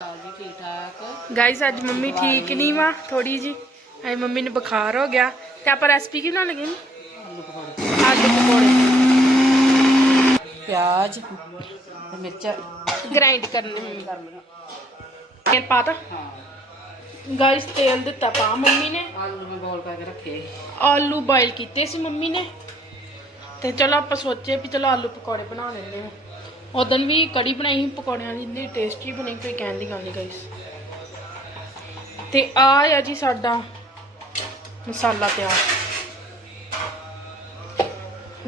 ਜੀ ਠੀਕ ਠਾਕ ਗਾਇਸ ਅੱਜ ਮੰਮੀ ਠੀਕ ਨਹੀਂ ਵਾ ਥੋੜੀ ਜੀ ਐ ਮੰਮੀ ਨੂੰ ਬੁਖਾਰ ਹੋ ਗਿਆ। ਤੇ ਆਪਾਂ ਰੈਸਪੀ ਕੀ ਬਣਾਉਣ ਲੱਗੇ? ਆਲੂ ਪਕੌੜੇ। ਪਿਆਜ਼ ਤੇ ਮਿਰਚ। ਗ੍ਰਾਈਂਡ ਕਰਨੇ ਮੰਮੀ। ਕਰ ਲਗਾ ਤੇਲ ਪਾਤਾ ਗਾਇਸ ਤੇਲ ਦਿੱਤਾ ਪਾ ਮੰਮੀ ਨੇ। ਆਲੂ ਮੈਂ ਬੋਲ ਕਰਕੇ ਰੱਖੇ। ਆਲੂ ਬਾਇਲ ਕੀਤੇ ਸੀ ਮੰਮੀ ਨੇ। ਤੇ ਚਲੋ ਆਪਾਂ ਸੋਚੇ ਵੀ ਚਲੋ ਆਲੂ ਪਕੌੜੇ ਬਣਾ ਲੈਂਦੇ ਹਾਂ। ਉਦੋਂ ਵੀ ਕੜੀ ਬਣਾਈ ਸੀ, ਪਕੌੜਿਆਂ ਦੀ, ਇੰਨੀ ਟੇਸਟੀ ਬਣੀ ਕੋਈ ਕਹਿਣ ਦੀ ਗੱਲ ਨਹੀਂ ਗਾਇਸ ਤੇ ਆ ਆ ਜੀ ਸਾਡਾ ਮਸਾਲਾ ਤਿਆਰ।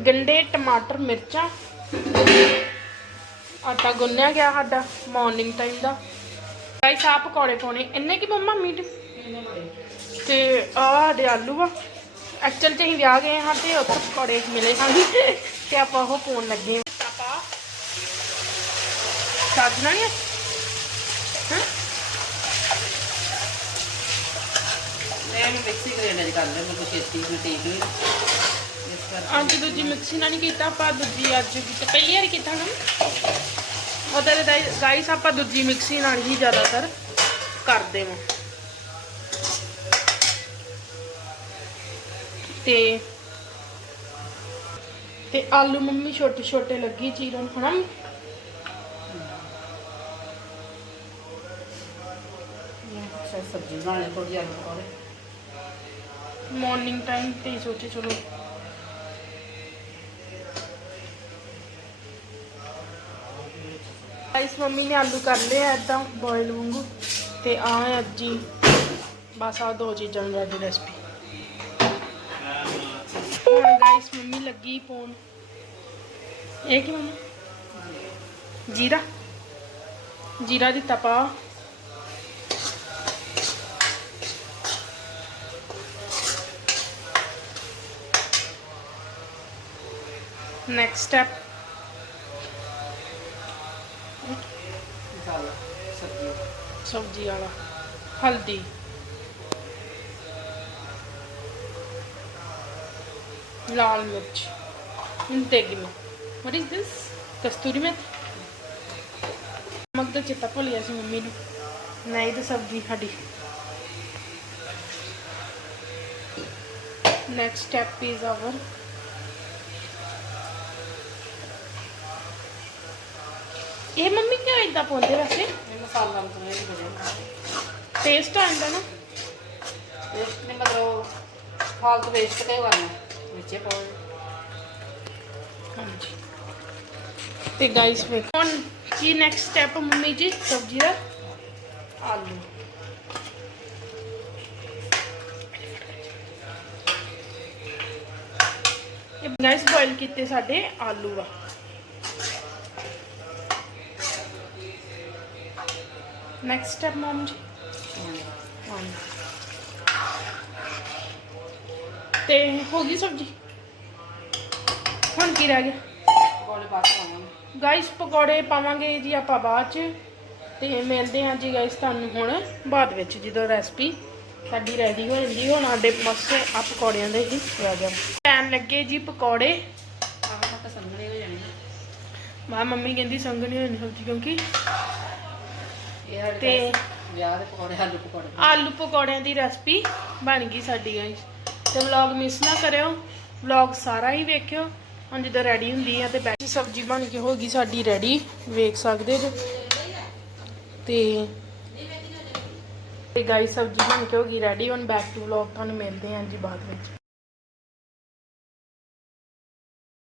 ਗੰਡੇ, ਟਮਾਟਰ, ਮਿਰਚਾਂ। ਆਟਾ ਗੁੰਨਿਆ ਗਿਆ ਸਾਡਾ ਮਾਰਨਿੰਗ ਟਾਈਮ ਦਾ। ਗਾਇਸ ਆ ਪਕੌੜੇ ਪਾਉਣੇ। ਇੰਨੇ ਕੀ ਮੰਮਾ ਮੀਟ ਤੇ ਆਹ ਸਾਡੇ ਆਲੂ ਆ। ਐਕਚੁਅਲ ਚ ਅਸੀਂ ਵਿਆਹ ਗਏ ਹਾਂ ਤੇ ਉੱਥੇ ਪਕੌੜੇ ਮਿਲੇ ਸਾਨੂੰ। ਤੇ ਆਪਾਂ ਉਹ ਪਾਉਣ ਲੱਗੇ ਆਪਾਂ ਸਾਜਣਾ ਨਹੀਂ ਹਾਂ? ਮੈਂ ਨੂੰ ਮਿਕਸੀ ਗ੍ਰਾਈਂਡਰ ਕਰ ਲਿਆ ਮੈਨੂੰ ਛੇਤੀ ਮੈਂ ਠੀਕ ਨਹੀਂ ਇਸ ਕਰਕੇ ਅੱਜ ਦੂਜੀ ਮਿਕਸੀ ਨਾਲ ਨਹੀਂ ਕੀਤਾ ਆਪਾਂ ਦੂਜੀ ਅੱਜ ਕੀਤਾ ਪਹਿਲੀ ਵਾਰ ਕੀਤਾ ਨਾ। ਉਹਦੇ ਗਾਈਸ ਆਪਾਂ ਦੂਜੀ ਮਿਕਸੀ ਨਾਲ ਹੀ ਜ਼ਿਆਦਾਤਰ ਕਰਦੇ ਹਾਂ। ਤੇ ਤੇ ਆਲੂ ਮੰਮੀ ਛੋਟੇ ਛੋਟੇ ਲੱਗੀ ਚੀਰਨ ਹਨਾ? ਸਬਜ਼ੀ ਬਣਾ ਥੋੜੀ ਆਲੂ ਪਕੌੜੇ। ਮਾਰਨਿੰਗ ਟਾਈਮ ਤੇ ਹੀ ਸੋਚੇ ਚਲੋ। ਗਾਈਸ ਮੰਮੀ ਨੇ ਆਲੂ ਕਰ ਲਏ ਆ, ਏਦਾਂ ਬੋਇਲ ਵਾਂਗੂ। ਤੇ ਆ ਅੱਜ ਹੀ, ਬਸ ਆ ਦੋ ਚੀਜ਼ਾਂ ਨੂੰ ਰੈਡੀ ਰੈਸਪੀ ਹੁਣ ਗਾਈਸ ਮੰਮੀ ਲੱਗੀ ਪੋਣ ਇਹ ਕੀ ਮੰਮਾ? ਜੀਰਾ। ਜੀਰਾ ਦੀ ਤਪਾ ਨੈਕਸਟ ਸਟੈਪ ਮਸਾਲਾ ਸਬਜ਼ੀ ਸਬਜ਼ੀ ਵਾਲਾ। ਹਲਦੀ। ਲਾਲ ਮਿਰਚ। ਇੰਤੇਗਿਨੋ what is this? ਕਸਤੂਰੀ ਮੇਥੀ। ਨਮਕ ਦਾ ਚਿੱਤਾ ਭੁੱਲਿਆ ਸੀ ਮੰਮੀ ਨੂੰ। ਨਹੀਂ ਤਾਂ ਸਬਜ਼ੀ ਸਾਡੀ। Next step is our ਇਹ ਮੰਮੀ ਕਿਉਂ ਇਦਾਂ ਪਾਉਂਦੇ ਵੈਸੇ? ਇਹ ਮਸਾਲਾ ਮਤਲਬ ਇਹ ਬੜੇ ਟੇਸਟ ਆ ਜਾਂਦਾ ਨਾ। ਮਤਲਬ ਫਾਲਤੂ ਵੇਸਟ ਵਿੱਚੇ ਹਾਂਜੀ। ਤੇ ਗਾਈਸ ਵੇਖੋ। ਹੁਣ ਕੀ ਨੈਕਸਟ ਸਟੈਪ ਮੰਮੀ ਜੀ ਸਬਜ਼ੀ ਦਾ? ਆਲੂ। ਇਹ ਗਾਈਸ ਬੋਇਲ ਕੀਤੇ ਸਾਡੇ ਆਲੂ ਆ। ਨੈਕਸਟ ਸਟੈਪ ਮਮ ਜੀ ਹਾਂਜੀ। ਤੇ ਹੋ ਗਈ ਸਬਜ਼ੀ? ਹੁਣ ਕੀ ਰਹਿ ਗਿਆ? ਪਕੌੜੇ ਬਾਅਦ ਪਾਵਾਂਗੇ। ਗਾਇਸ ਪਕੌੜੇ ਪਾਵਾਂਗੇ ਜੀ ਆਪਾਂ ਬਾਅਦ ਚ। ਤੇ ਮਿਲਦੇ ਹਾਂ ਜੀ ਗਾਇਸ ਤੁਹਾਨੂੰ ਹੁਣ ਬਾਅਦ ਵਿੱਚ ਜਦੋਂ ਰੈਸਪੀ ਸਾਡੀ ਰੈਡੀ ਹੋ ਜਾਂਦੀ ਹੁਣ ਸਾਡੇ ਪਾਸੇ ਆ ਪਕੌੜਿਆਂ ਦੇ ਹੀ ਰਹਿ ਗਿਆ। ਪੈਨ ਲੱਗੇ ਜੀ ਪਕੌੜੇ। ਆਹ ਤਾਂ ਸੰਘਣੇ ਹੋ ਜਾਣੇ ਮਾ ਮੰਮੀ ਕਹਿੰਦੀ ਸੰਗ ਨਹੀਂ ਹੋਣੀ ਸਬਜ਼ੀ ਕਿਉਂਕਿ ਤੇ ਘਰ ਵਿਆਹ ਦੇ ਪਕੌੜੇ ਆਲੂ ਪਕੌੜੇ। ਆਲੂ ਪਕੌੜਿਆਂ ਦੀ ਰੈਸਪੀ ਬਣ ਗਈ ਸਾਡੀ ਗਾਇਸ ਤੇ ਵਲੌਗ ਮਿਸ ਨਾ ਕਰਿਓ ਵਲੌਗ ਸਾਰਾ ਹੀ ਵੇਖਿਓ। ਹੁਣ ਜਦੋਂ ਰੈਡੀ ਹੁੰਦੀ ਆ ਤੇ ਬੈਠੀ ਸਬਜ਼ੀ ਬਣ ਕੇ ਹੋ ਗਈ ਸਾਡੀ ਰੈਡੀ ਵੇਖ ਸਕਦੇ ਜੋ। ਤੇ ਤੇ ਗਾਈ ਸਬਜ਼ੀ ਬਣ ਕੇ ਹੋ ਗਈ ਰੈਡੀ ਹੁਣ ਬੈਕ ਟੂ ਵਲੌਗ ਤੁਹਾਨੂੰ ਮਿਲਦੇ ਹਾਂ ਜੀ ਬਾਅਦ ਵਿੱਚ।